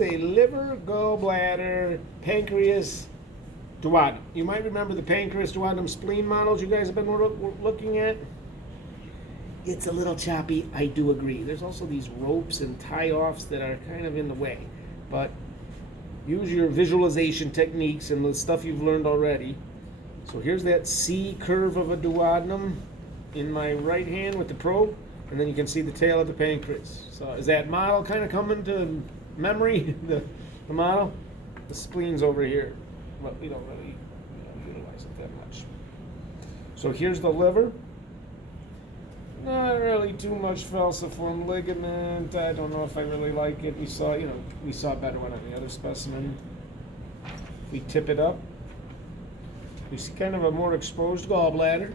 is a liver, gallbladder, pancreas, duodenum. You might remember the pancreas, duodenum, spleen models you guys have been looking at. It's a little choppy, I do agree. There's also these ropes and tie-offs that are kind of in the way. But use your visualization techniques and the stuff you've learned already. So here's that C curve of a duodenum in my right hand with the probe, and then you can see the tail of the pancreas. So is that model kind of coming to memory, the model? The spleen's over here, but we don't really utilize it that much. So here's the liver. Not really too much falciform ligament. I don't know if I really like it. We saw better one on the other specimen. We tip it up. We see kind of a more exposed gallbladder.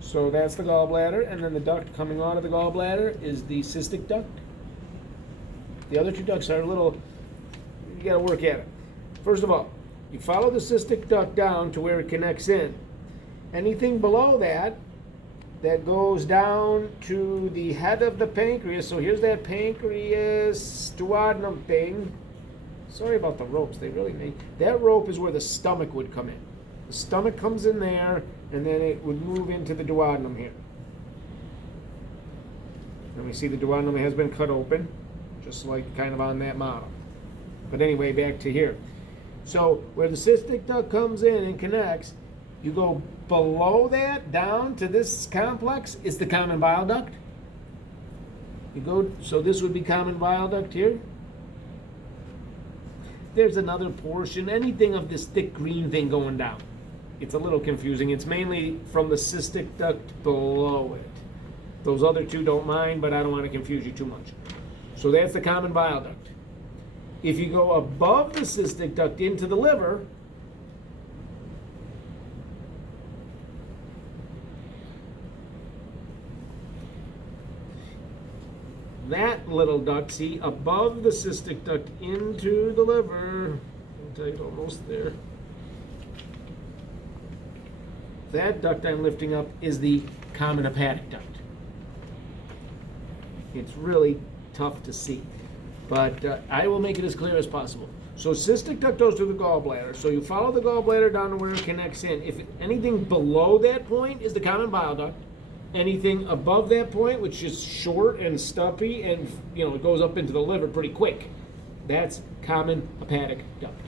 So that's the gallbladder, and then the duct coming out of the gallbladder is the cystic duct. The other two ducts are a little, you gotta work at it. First of all, you follow the cystic duct down to where it connects in. Anything below that goes down to the head of the pancreas. So here's that pancreas duodenum thing. Sorry about the ropes, they really make, that rope is where the stomach would come in. The stomach comes in there, and then it would move into the duodenum here. And we see the duodenum has been cut open, just like kind of on that model. But anyway, back to here. So where the cystic duct comes in and connects, you go below that down to this complex is the common bile duct. You go, so this would be common bile duct here. There's another portion, anything of this thick green thing going down. It's a little confusing. It's mainly from the cystic duct below it. Those other two don't mind, but I don't want to confuse you too much. So that's the common bile duct. If you go above the cystic duct into the liver, that little duct, see, above the cystic duct into the liver, I'll tell you almost there. That duct I'm lifting up is the common hepatic duct. It's really tough to see, but I will make it as clear as possible. So cystic duct goes to the gallbladder. So you follow the gallbladder down to where it connects in. If anything below that point is the common bile duct, anything above that point, which is short and stumpy and it goes up into the liver pretty quick, that's common hepatic duct.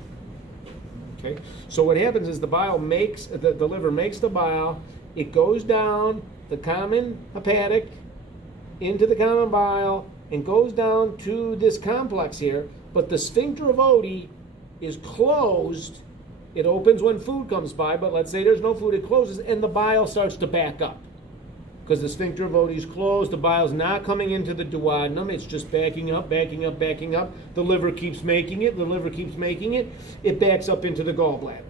Okay, so what happens is the bile makes, the liver makes the bile, it goes down the common hepatic into the common bile and goes down to this complex here, but the sphincter of Oddi is closed. It opens when food comes by, but let's say there's no food, it closes and the bile starts to back up. Because the sphincter of Oddi is closed, the bile's not coming into the duodenum, it's just backing up, backing up, backing up. The liver keeps making it, it backs up into the gallbladder.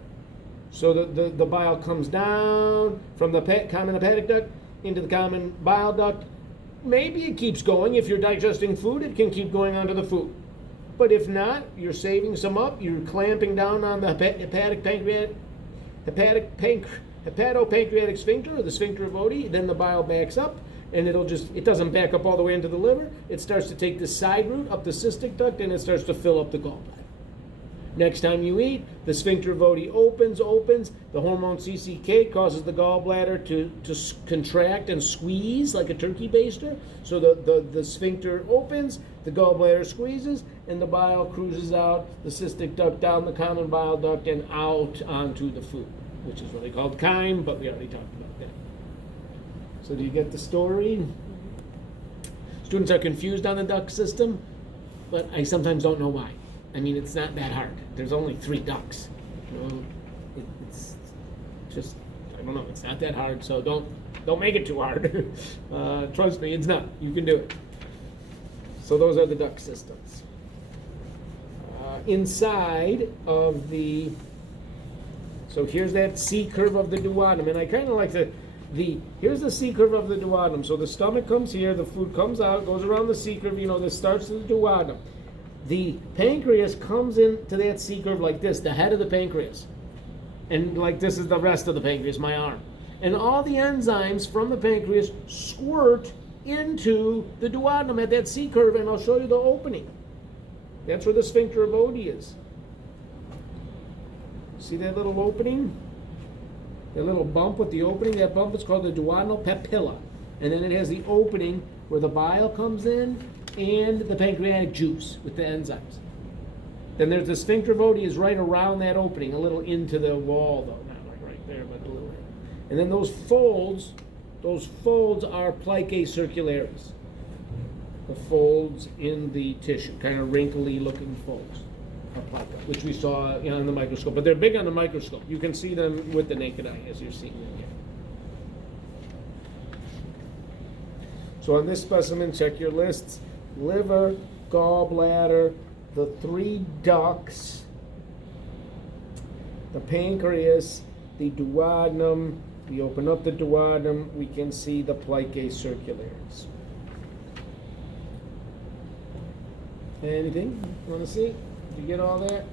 So the bile comes down from the common hepatic duct into the common bile duct. Maybe it keeps going. If you're digesting food, it can keep going onto the food. But if not, you're saving some up, you're clamping down on the hepatopancreatic sphincter, or the sphincter of Oddi, then the bile backs up, and it doesn't back up all the way into the liver. It starts to take the side route up the cystic duct, and it starts to fill up the gallbladder. Next time you eat, the sphincter of Oddi opens, the hormone CCK causes the gallbladder to contract and squeeze like a turkey baster. So the sphincter opens, the gallbladder squeezes, and the bile cruises out the cystic duct down the common bile duct and out onto the food, which is really called chyme, but we already talked about that. So do you get the story? Students are confused on the duct system, but I sometimes don't know why. I mean, it's not that hard. There's only 3 ducts. It's just, I don't know, it's not that hard, so don't make it too hard. Trust me, it's not. You can do it. So those are the duct systems. Inside of the, so here's that C curve of the duodenum, and I kind of like here's the C curve of the duodenum. So the stomach comes here, the food comes out, goes around the C curve, this starts to the duodenum. The pancreas comes into that C curve like this, the head of the pancreas. And like this is the rest of the pancreas, my arm. And all the enzymes from the pancreas squirt into the duodenum at that C curve, and I'll show you the opening. That's where the sphincter of Oddi is. See that little opening? That little bump with the opening? That bump is called the duodenal papilla. And then it has the opening where the bile comes in and the pancreatic juice with the enzymes. Then there's the sphincter of Oddi is right around that opening, a little into the wall though, not like right there, but a little. And then those folds are plicae circularis. The folds in the tissue, kind of wrinkly looking folds are plica, which we saw on the microscope. But they're big on the microscope. You can see them with the naked eye as you're seeing them here. So on this specimen, check your lists. Liver, gallbladder, the 3 ducts, the pancreas, the duodenum. We open up the duodenum, we can see the plicae circularis. Anything you want to see? Did you get all that?